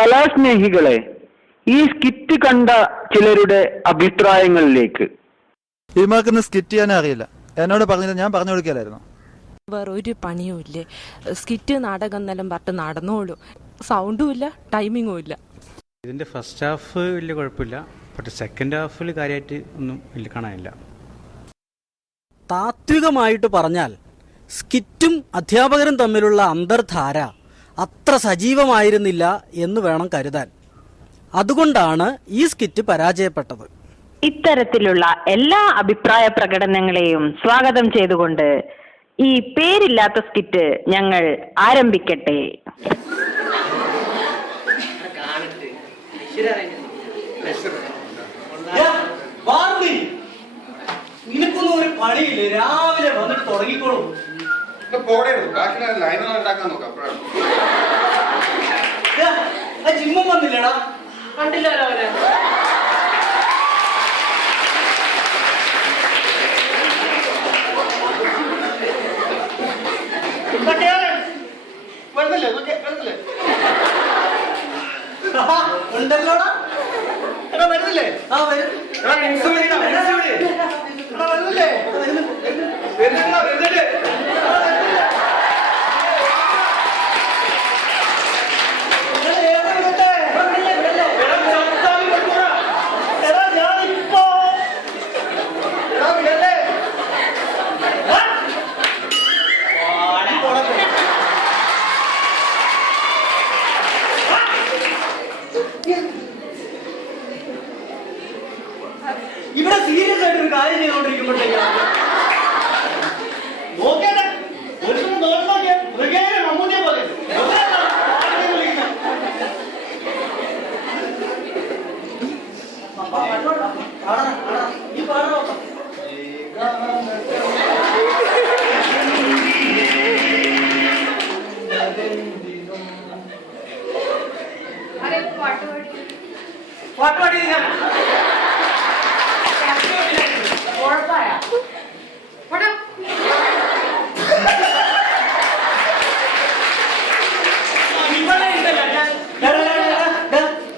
കലാസ്നേഹികളെ, ഈ സ്കിറ്റ് കണ്ട ചിലരുടെ അഭിപ്രായങ്ങളിലേക്ക്. ഇമാക്കിന് സ്കിറ്റ് ചെയ്യാനേ അറിയില്ല. എന്നോട് പറഞ്ഞില്ല, ഞാൻ പറഞ്ഞു കൊടുക്കലായിരുന്നു. വേറെ ഒരു പണിയും ഇല്ലേ. സ്കിറ്റ് നാടകം എന്നെല്ലാം പറഞ്ഞിട്ട് നടന്നോളൂ. സൗണ്ടും ഇല്ല, ടൈമിങ്ങും ഇല്ല. ഇതിന്റെ ഫസ്റ്റ് ഹാഫ് വലിയ കുഴപ്പമില്ല. പക്ഷെ സെക്കൻഡ് ഹാഫിൽ കാര്യമായിട്ട് ഒന്നും വലിയ കാണാനില്ല. താത്വികമായിട്ട് പറഞ്ഞാൽ സ്കിറ്റും അധ്യാപകരും തമ്മിലുള്ള അന്തർധാര അത്ര സജീവമായിരുന്നില്ല എന്ന് വേണം കരുതാൻ. അതുകൊണ്ടാണ് ഈ സ്കിറ്റ് പരാജയപ്പെട്ടത്. ഇത്തരത്തിലുള്ള എല്ലാ അഭിപ്രായ പ്രകടനങ്ങളെയും സ്വാഗതം ചെയ്തുകൊണ്ട് ഈ പേരില്ലാത്ത സ്കിറ്റ് ഞങ്ങൾ ആരംഭിക്കട്ടെ. നിനക്കൊന്നും ഒരു പണിയില്ലേ, രാവിലെ വന്നിട്ട് തുടങ്ങിക്കോളും. ജിമ്മും വന്നില്ലടാ, കണ്ടില്ലല്ലോ അവരെ. ഉണ്ടല്ലോടാ, വരുന്നില്ലേ? ആ വരും. ഇവിടെ സീരിയസ് ആയിട്ട് ഒരു കാര്യം ചെയ്തുകൊണ്ടിരിക്കുമ്പോഴത്തേക്ക്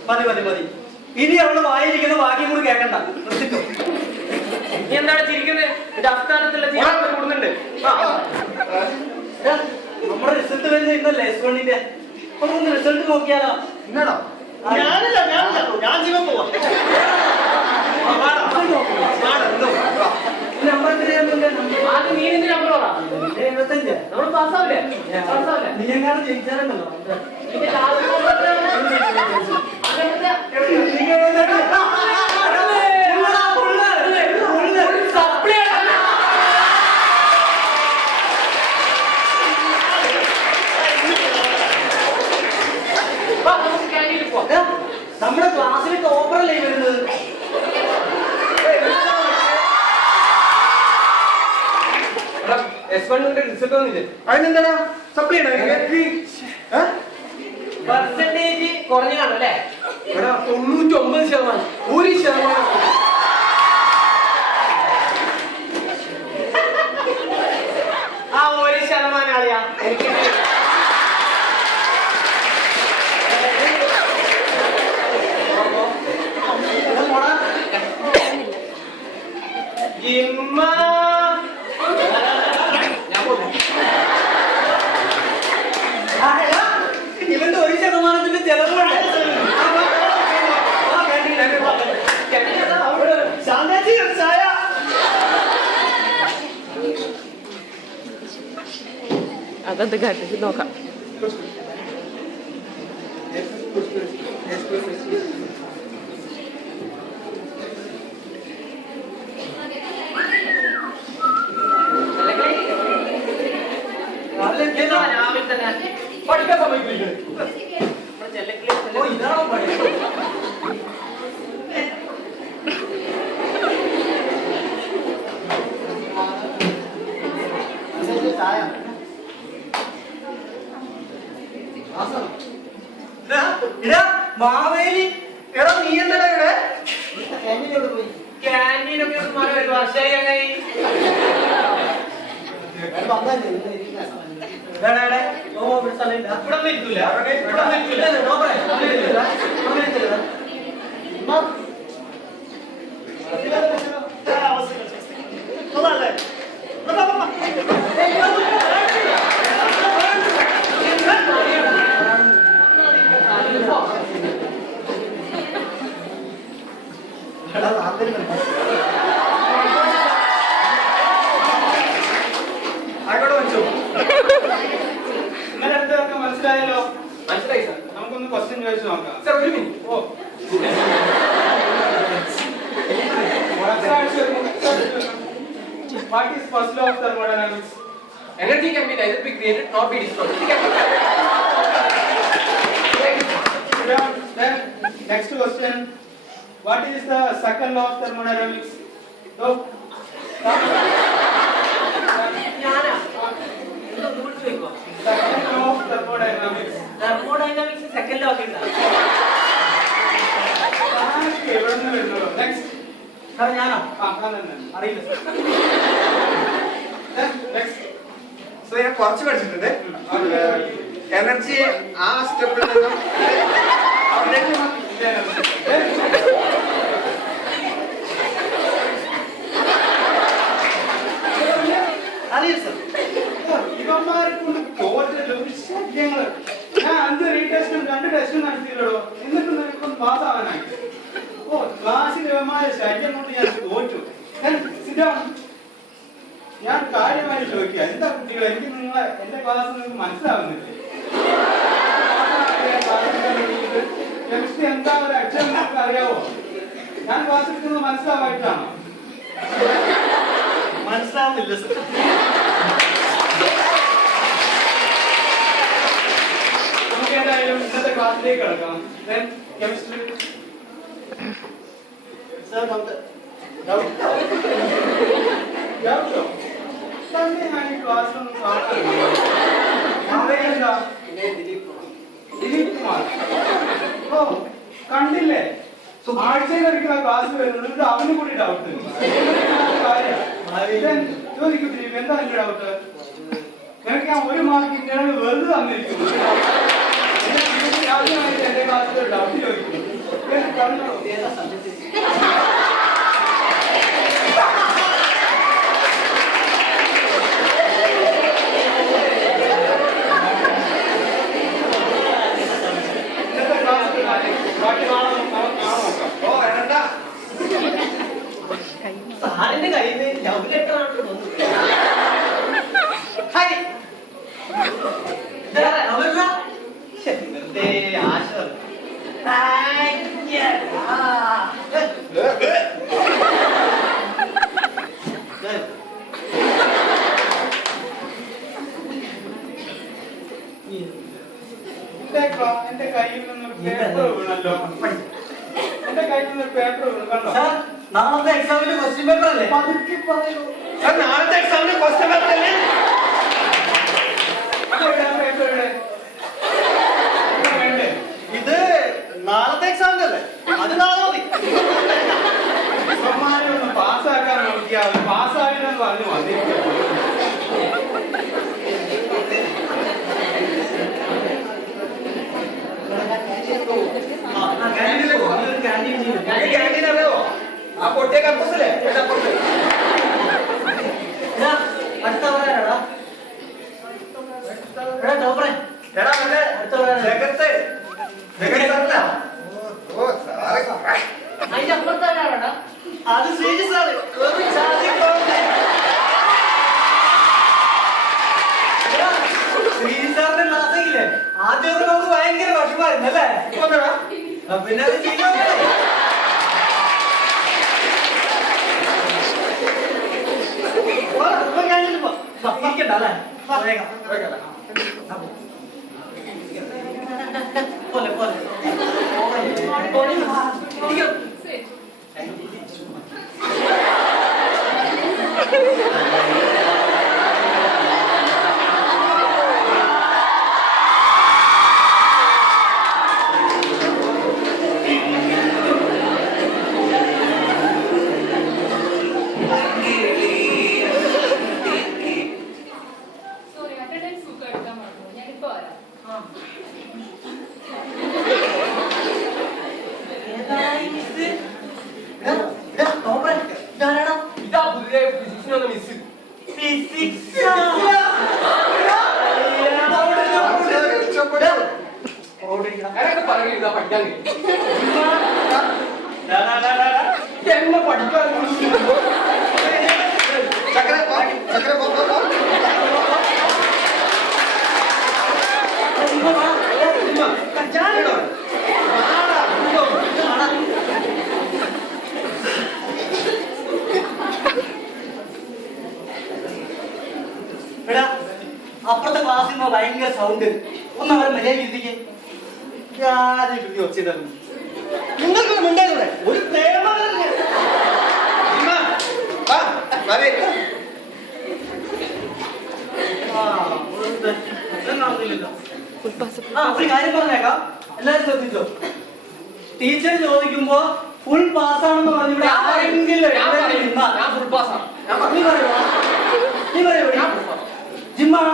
പാട്ടുപാടി മതി. ഇനി അവള് വായിരിക്കുന്ന ബാക്കി കൂടി കേൾക്കണ്ട. എന്താണ് ചിരിക്കുന്നത്? നമ്മുടെ റിസൾട്ട് വരുന്നത് ഇന്നല്ലേ S1-ന്റെ. ഒന്ന് റിസൾട്ട് നോക്കിയാലോ? ഞാൻ ജീവൻ പോവാം. നീയെങ്ങാനും ജയിച്ചാലുണ്ടല്ലോ. നമ്മുടെ ക്ലാസ്സിൽ ടോപ്പറല്ലേ വരുന്നത്? റിസൾട്ട് വന്നില്ലേ? അതിനെന്താ സപ്ലൈ പെർസെന്റേജ് കുറഞ്ഞു കാണും അല്ലേ? 99%, 1%. ആ 1% ആളിയാ എനിക്ക്. ഇവന്റെ 1% ചെലവുണ്ട്. അതെന്ത് കാര്യം നോക്കാം. പഠിക്കാൻ സമയത്തില്ല. ഇതാണോ പണി? മാവേലി എടാ, നീ എന്താ ഇവിടെ? ക്യാൻറ്റീനൊക്കെ വർഷമായി. മനസ്സിലായല്ലോ? മനസ്സിലായി സാർ. നമുക്കൊന്ന് ക്വസ്റ്റ്യൻ ചോദിച്ചു നോക്കാം സാർ. ഒരു മിനിറ്റ്. ഓ what is first law of thermodynamics? Energy can be neither be created nor be destroyed. Then next question, what is the second law of thermodynamics? So second law of thermodynamics. Thermodynamics is second law. Next. Next. So ഞാൻ കുറച്ച് പഠിച്ചിട്ടുണ്ട്. Energy ആ സ്റ്റെപ്പിൽ നിന്നും ഇവന്മാർക്കൊണ്ട് തോറ്റല്ലോ ശല്യങ്ങള്. ഞാൻ 5 റീടെസ്റ്റും 2 ടെസ്റ്റും നടത്തിയില്ലടോ. എന്നിട്ട് നിനക്കൊന്ന് പാസ്സാവാനായി. ഓ ക്ലാസ്സിൽ ഇവന്മാരെ ശല്യം കൊണ്ട് ഞാൻ തോറ്റു. ഞാൻ കാര്യമായി ചോദിക്കുക, എന്താ കുട്ടികൾ, എനിക്ക് നിങ്ങളെ എന്റെ ക്ലാസ് നിങ്ങൾക്ക് മനസ്സിലാവുന്നില്ലേ? കെമിസ്ട്രി എന്താ ഒരു അക്ഷരം നിങ്ങൾക്ക് അറിയാവോ? ഞാൻ ക്ലാസ് എടുക്കുന്നത് മനസ്സിലാവായിട്ടാണോ? മനസ്സിലാവുന്നില്ല സർ. നമുക്ക് ഏതായാലും ഇന്നത്തെ ക്ലാസ്സിലേക്ക് കിടക്കാം. കെമിസ്ട്രി സർ തന്നെ ഞാൻ ഈ ക്ലാസ്സിലൊന്നും ദിലീപ് കുമാർ. ഓ കണ്ടില്ലേ, ആഴ്ചയിൽ ഒരിക്കൽ ക്ലാസ് വരുന്നത്, അവന് കൂടി ഡൗട്ട്. ചോദിക്കൂ ദിലീപ്, എന്താ എന്റെ ഡൗട്ട്? നിനക്ക് ഞാൻ 1 മാർക്ക് ഇന്റേണൽ വെറുതെ തന്നിരിക്കുന്നു. ആദ്യമായിട്ട് എന്റെ ക്ലാസ്സിൽ ഒരു ഡൗട്ട് ചോദിക്കുന്നു. പറഞ്ഞോളൂ. സാറിന്റെ കയ്യിൽ ലവ് ലെറ്റർ ആണ് തോന്നുന്നു. ആശ എന്റെ കയ്യിൽ നിന്നൊരു പേപ്പർ വീണല്ലോ. എന്റെ കയ്യിൽ നിന്നൊരു പേപ്പർ വീണു കണ്ടോ? നാളത്തെ എക്സാമിന് ക്വസ്റ്റ്യൻ പേപ്പർ അല്ലേ? പതുക്കെ പറയൂ. നാളത്തെ എക്സാമിന് ക്വസ്റ്റ്യൻ പേപ്പർ അല്ലേ? ഇത് നാളത്തെ എക്സാമിന് അല്ലേ? അത് നാളെ മതി. ഒന്ന് പാസ്സാക്കാൻ നോക്കിയാൽ പാസ്സാവില്ലെന്ന് പറഞ്ഞു വന്നിരിക്കും. ക്യാൻറ്റീൻ അറിയോ? ആ പൊട്ടിയ കമ്പസിലെ അടുത്ത പറയാനാടാ. അത് ശ്രീജി സാറ്. ശ്രീജി സാറിന്റെ ക്ലാസ്സിലെ ആദ്യം നമുക്ക് ഭയങ്കര വിഷമായിരുന്നു അല്ലേ? പിന്നെ അത് ഇരിക്കണ്ട അല്ലേ? പോലെ പോലെ attendance book എടുക്കാൻ പഠിക്കാൻ എന്നെ പഠിക്കാൻ ചക്കര പോ, ചക്കര പോ, പോ, പോ. എടാ അപ്പുറത്തെ ക്ലാസ്സിൽ നിന്ന് ഭയങ്കര സൗണ്ട് ഒന്ന് അവരെ മര്യാദ ഇരുത്തിക്കേ വെച്ചിട്ടുണ്ടായിരുന്നു നിങ്ങൾക്ക് മിണ്ടായിവിടെ ഒരു പ്രേമ ആ, മതി. ഒരു കാര്യം പറഞ്ഞേക്കാം എല്ലാരും ശ്രദ്ധിച്ചോ ടീച്ചർ ചോദിക്കുമ്പോ ഫുൾ പാസ്സാണെന്ന് പറഞ്ഞു ഇവിടെ ആരെങ്കിലും നീ പറയോ ജിമ്മാണ്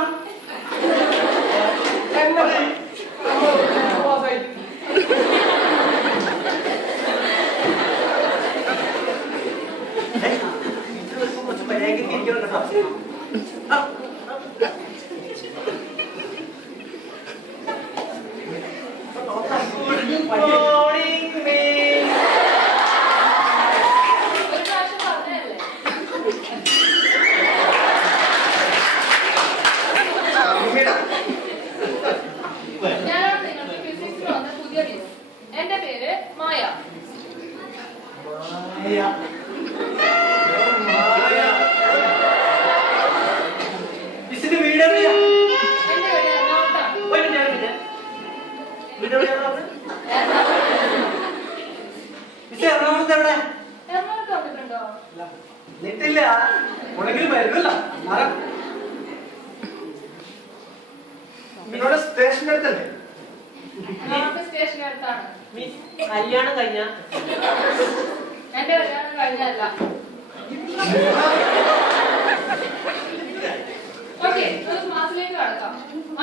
എന്റെ പേര് മായ. മിസ്സിന്റെ വീട് എവിടെയാ? എന്റെ പേര് എറണാകുളത്താണ്. മിസ് എറണാകുളത്ത് എവിടെ? എറണാകുളത്ത് വന്നിട്ടുണ്ടോ? നിട്ടില്ല ഉണ്ടെങ്കിലും വരുമല്ലോ നിങ്ങളുടെ സ്റ്റേഷന്റെ അടുത്തല്ലേ? നമ്മുടെ സ്റ്റേഷൻ അടുത്താണ്. കല്യാണം കഴിഞ്ഞ എന്റെ കല്യാണം കഴിഞ്ഞല്ല. ഓക്കെ, നമുക്ക് ക്ലാസ്സിലേക്ക് കടക്കാം.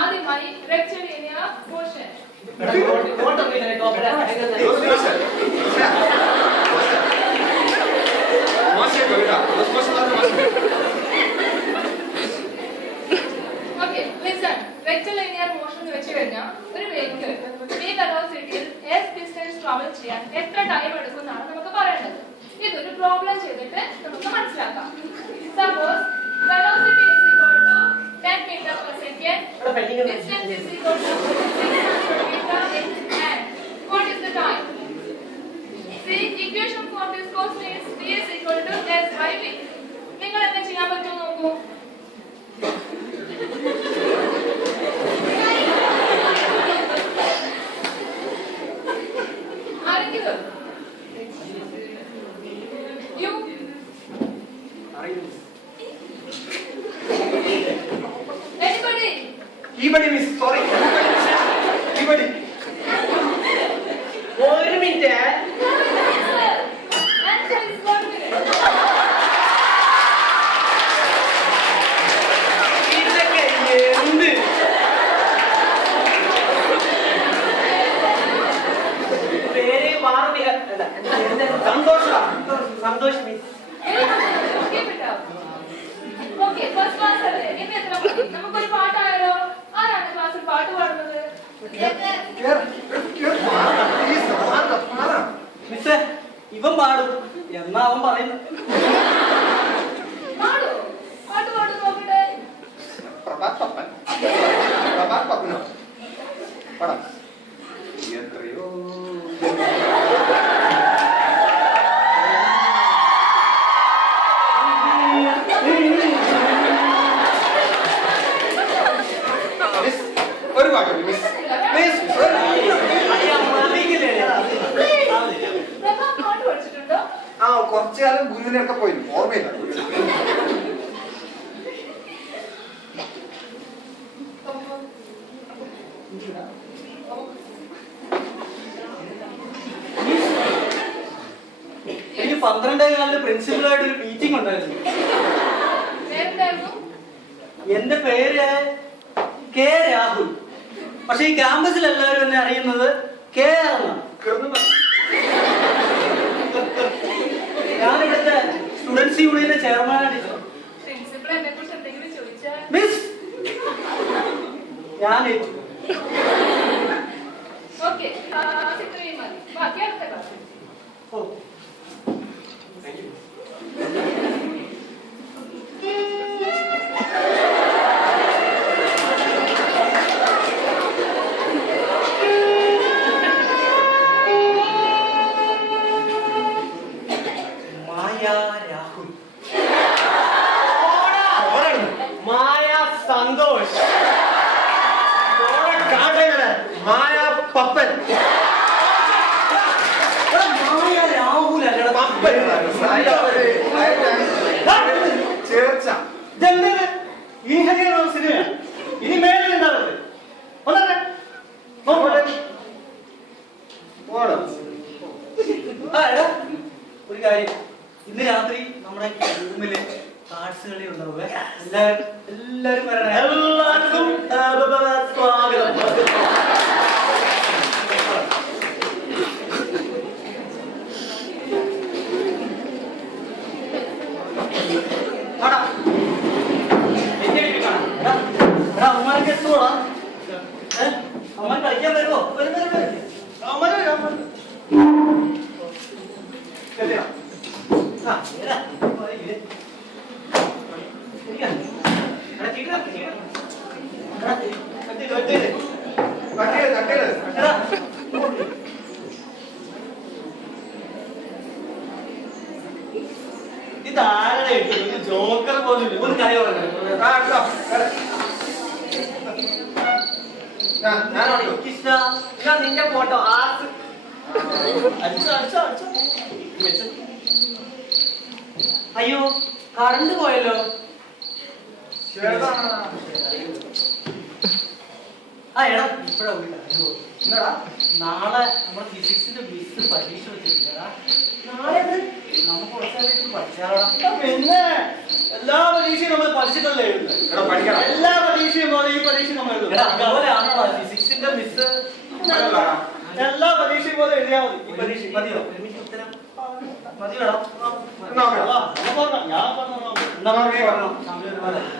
ആദ്യമായി lecture area portion. Okay, listen. Rectal linear motion എന്ന് വെച്ച് കഴിഞ്ഞാൽ ഒരു വെഹിക്കിൾ ഈ വെലോസിറ്റിയിൽ എസ് ഡിസ്റ്റൻസ് ട്രാവൽ ചെയ്യാൻ എത്ര ടൈം എടുക്കുമെന്നാണ് നമുക്ക് പറയേണ്ടത്. ഇതൊരു പ്രോബ്ലം ചെയ്തിട്ട് നമുക്ക് മനസ്സിലാക്കാം. Suppose velocity is equal to 10 meter per second, distance is equal to 600 meter, and what is the time? See, equation for this question is d is equal to s by v. നിങ്ങൾ എന്താ ചെയ്യാൻ പറ്റുമോ നോക്കൂ. ആരെങ്കിലും you anybody ഈബടി miss, sorry. ഈബടി. ഒരു minute answer is 1 minute. ഇതൊക്കെ എന്ത് പേര് Parvathy Santhosh Santhosh miss Keep it up. Okay, first class അല്ലേ? ഇന്ന് എത്ര മണി? നമുക്കൊരു പാട്ടായാലോ? ആരാണ് ക്ലാസ്സിൽ പാട്ട് പാടുന്നത്? പ്ലീസ്, മാറാം. മിസ്സേ ഇവൻ പാടും എന്നാ അവൻ പറയുന്നു പാടോ? പാട്ട് പാടും നോക്കട്ടെ. പ്രഭാത് പപ്പൻ. പ്രഭാത് പപ്പനോ? പടം. എത്രയോ മിസ്, ഒരു പാട്ട് മിസ്, പ്ലീസ്. പ്രഭാ പാട്ട് പഠിച്ചിട്ടുണ്ടോ? ആ, കുറച്ചു കാലം ഗുരുവിനൊക്കെ പോയി, ഓർമ്മയില്ല. എനിക്ക് 12 പ്രിൻസിപ്പലായിട്ട് ഒരു മീറ്റിംഗ് ഉണ്ടായിരുന്നു. പേരെന്തായിരുന്നു? എന്റെ പേര് കെ രാഹുൽ. പക്ഷെ ഈ ക്യാമ്പസിൽ എല്ലാവരും എന്നെ അറിയുന്നത് കെ ആർ എന്നാണ്. ഞാനിവിടുത്തെ സ്റ്റുഡൻസ് യൂണിയന്റെ ചെയർമാനാണ്. പ്രിൻസിപ്പൾ എന്നെ കുറിച്ച് എന്തെങ്കിലും ചോദിച്ചാൽ മിസ് ഞാൻ ഓക്കെ, ബാക്കി അടുത്ത ക്ലാസ്സിൽ. ഓ രാഹുൽ, മായ സന്തോഷ്, മായ പപ്പൻ, മായ രാഹുൽ അല്ല പപ്പൻ. ചേർച്ച ഇതെന്താണ് ഈ ഹരിയാണ് സിനിമ ഇനി മേലുണ്ടാവരുത്. ഒരു കാര്യം, ഇന്ന് രാത്രി നമ്മുടെ റൂമില് കാർഡ്സ് കളി ഉണ്ടാവുക. എല്ലാവരും വരണേ. എല്ലാവർക്കും സ്വാഗതം. അമ്മമാർക്ക് എത്തുവോടാ? അമ്മ കളിക്കാൻ വരുമോ? ഇതാരുടെ ജോക്കർ പോലും ഒരു കാര്യം കൃഷ്ണ, നിന്റെ ഫോട്ടോ അയ്യോ കറണ്ട് പോയല്ലോ. ആ എടാ ഇപ്പഴാ നാളെ നമ്മുടെ ഫിസിക്സിന്റെ മിസ് പരീക്ഷ വെച്ചിട്ടില്ലടാ. നാളെ നമുക്ക് കുറച്ചാലേക്ക് പഠിച്ചാലോ? പിന്നെ എല്ലാ പരീക്ഷയും നമ്മൾ പഠിച്ചിട്ടല്ലേ എഴുതുന്നത്. എല്ലാ പരീക്ഷയും പോലെ ഈ പരീക്ഷ നമ്മൾ എഴുതും. ഫിസിക്സിന്റെ മിസ് എല്ലാ പരീക്ഷയും പോലെ എഴുതിയാൽ മതി. ഈ പരീക്ഷ മതിയോ? ഉത്തരം മതിയോടാ? ഞാൻ പറഞ്ഞു സമയം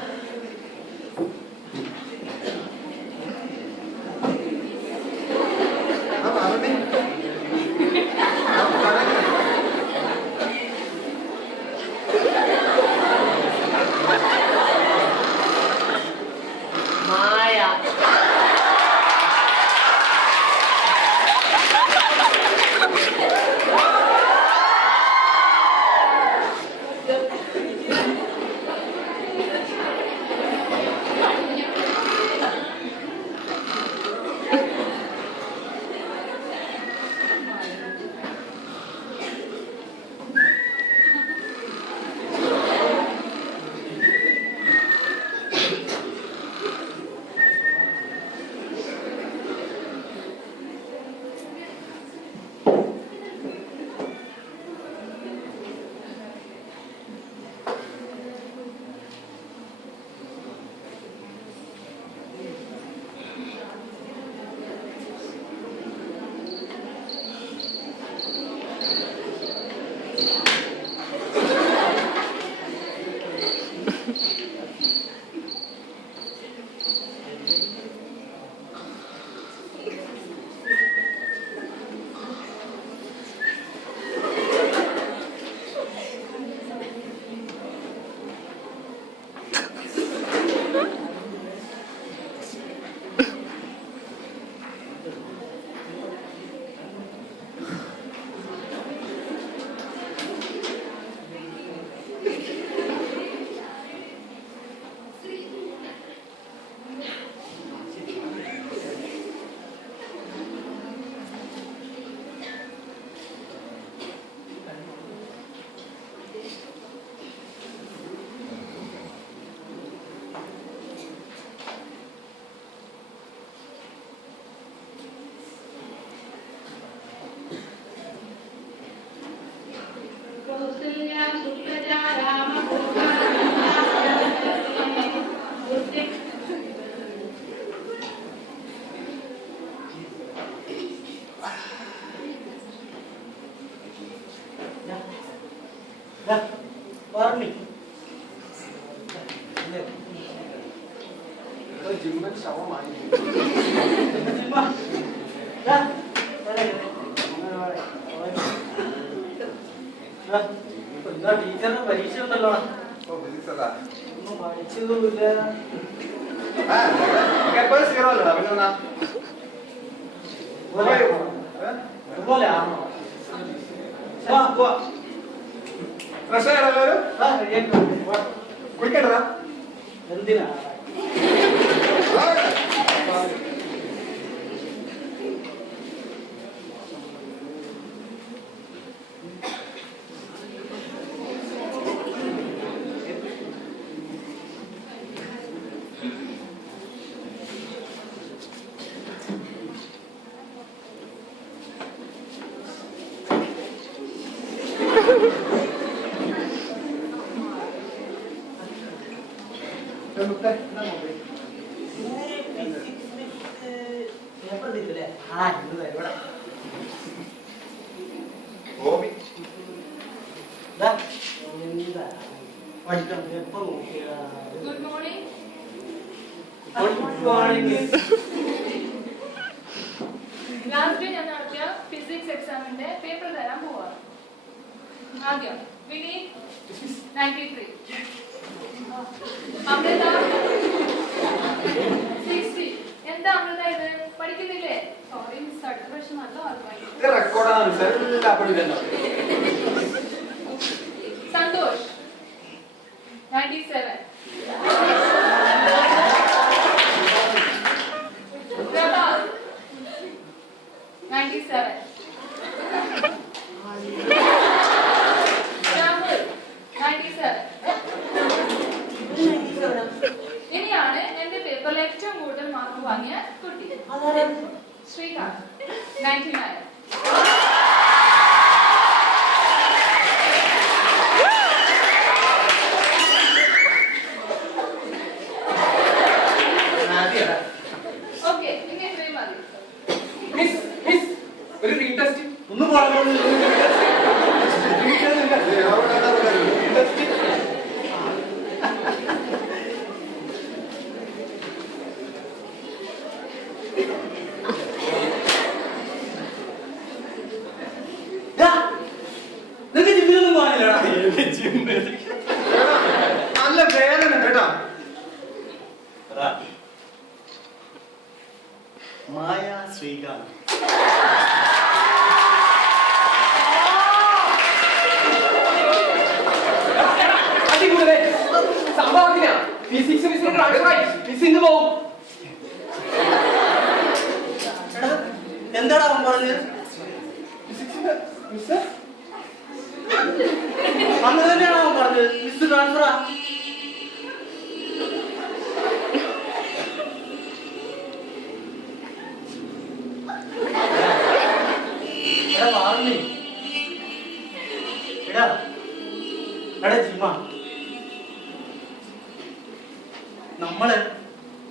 ജിമ്മൻ ശവമായി എന്താ ടീച്ചറിന് പരീക്ഷ ഉണ്ടല്ലോ? ഒന്നും പഠിച്ചതുമില്ല. എപ്പോഴും 0 അല്ലടാ, പിന്നെ അതുപോലെ ആണോ? ഫ്രഷ് ആയാലും കുളിക്കണ്ടതാ എന്തിനാ? Good morning. ലാസ്റ്റ് ഞാൻ നടത്തിയ ഫിസിക്സ് എക്സാമിന്റെ പേപ്പർ തരാൻ പോവാണ്. ആദ്യം വിനീത് 93, അമൃത 60. എന്താ അമൃത ഇത് പഠിക്കുന്നില്ലേ? സോറി മിസ്, അടുത്ത പ്രാവശ്യം നല്ല മാർക്ക്. റെക്കോർഡാണ് സന്തോഷ് 97. പ്രഭാത് 97. രാഹുൽ 97. ഇനിയാണ് എന്റെ പേപ്പറിൽ ഏറ്റവും കൂടുതൽ മാർക്ക് വാങ്ങിയ കുട്ടി ശ്രീകാന്ത് 99. ഓക്കെ, ഇനി ഇത്രയും മതി. ഒരു റീടെസ്റ്റ് ഒന്നും പറഞ്ഞു. നല്ല വേദന കേട്ടാ. മായ ശ്രീകാന്ത് സംഭവത്തിനാ ഫിസിക്സ് മിസ്സിന് പോകും. എന്താടാ അവൻ പറഞ്ഞത്? അന്ന് തന്നെയാണോ അവൻ പറഞ്ഞത് മിസ് ട്രാൻസ്ഫറാ?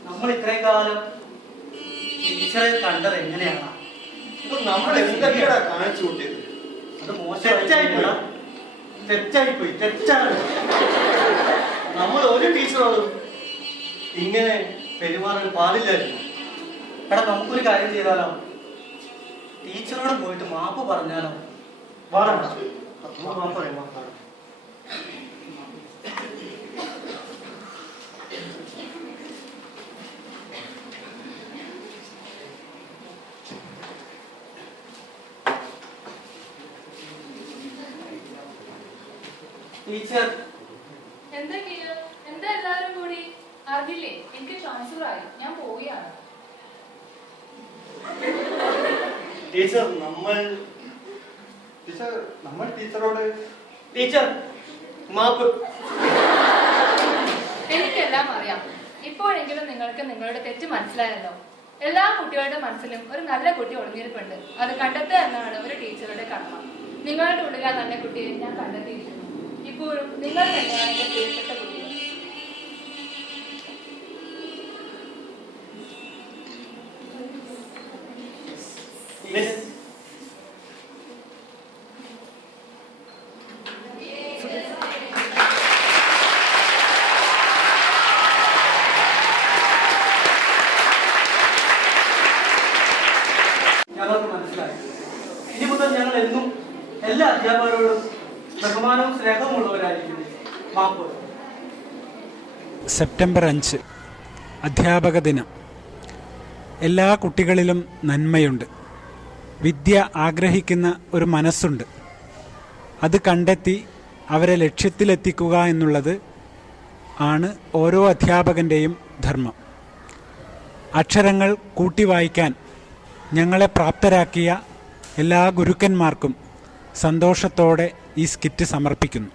നമ്മൾ ഇത്രയും കാലം ടീച്ചറെ കണ്ടത് എങ്ങനെയാണ്? നമ്മൾ എന്തൊക്കെയാ കാണിച്ചു കൂട്ടിയത്? അത് മോശമായിപ്പോയി, തെറ്റായിപ്പോയി, തെറ്റാണ്. നമ്മൾ ഒരു ടീച്ചറോടും ഇങ്ങനെ പെരുമാറാൻ പാടില്ലായിരുന്നു. എടാ, നമുക്കൊരു കാര്യം ചെയ്താലോ? ടീച്ചറോട് പോയിട്ട് മാപ്പ് പറഞ്ഞാലോ? വാടാ, മാപ്പ് പറയാം, മാപ്പ് പറയാം. ടീച്ചർ എന്തൊക്കെയാ? എന്താ എല്ലാരും കൂടി? അറിഞ്ഞില്ലേ, എനിക്ക് ട്രാൻസ്ഫർ ആയി, ഞാൻ പോവുകയാണ്. ടീച്ചർ നമ്മൾ ടീച്ചറോട് ടീച്ചർ മാപ്പ്. എനിക്കെല്ലാം അറിയാം. ഇപ്പോഴെങ്കിലും നിങ്ങൾക്ക് നിങ്ങളുടെ തെറ്റ് മനസ്സിലായല്ലോ. എല്ലാ കുട്ടികളുടെ മനസ്സിലും ഒരു നല്ല കുട്ടി ഒളിഞ്ഞിരിപ്പുണ്ട്. അത് കണ്ടെത്തുക എന്നാണ് ഒരു ടീച്ചറുടെ കടമ. നിങ്ങളുടെ ഉള്ളിൽ ആ നല്ല കുട്ടിയെ ഞാൻ കണ്ടെത്തിയിരിക്കുന്നു. ഇപ്പോഴും നിങ്ങൾ തന്നെയാണ് എന്റെ പ്രിയപ്പെട്ട കുട്ടികൾ. ഞങ്ങൾക്ക് മനസ്സിലായി. ഇനി മുതൽ ഞങ്ങൾ എന്നും എല്ലാ അധ്യാപകരോടും മാപ്പ്. സെപ്റ്റംബർ 5 അധ്യാപക ദിനം. എല്ലാ കുട്ടികളിലും നന്മയുണ്ട്. വിദ്യ ആഗ്രഹിക്കുന്ന ഒരു മനസ്സുണ്ട്. അത് കണ്ടെത്തി അവരെ ലക്ഷ്യത്തിലെത്തിക്കുക എന്നുള്ളത് ആണ് ഓരോ അധ്യാപകൻ്റെയും ധർമ്മം. അക്ഷരങ്ങൾ കൂട്ടി വായിക്കാൻ ഞങ്ങളെ പ്രാപ്തരാക്കിയ എല്ലാ ഗുരുക്കന്മാർക്കും സന്തോഷത്തോടെ ഈ സ്കിറ്റ് സമർപ്പിക്കുന്നു.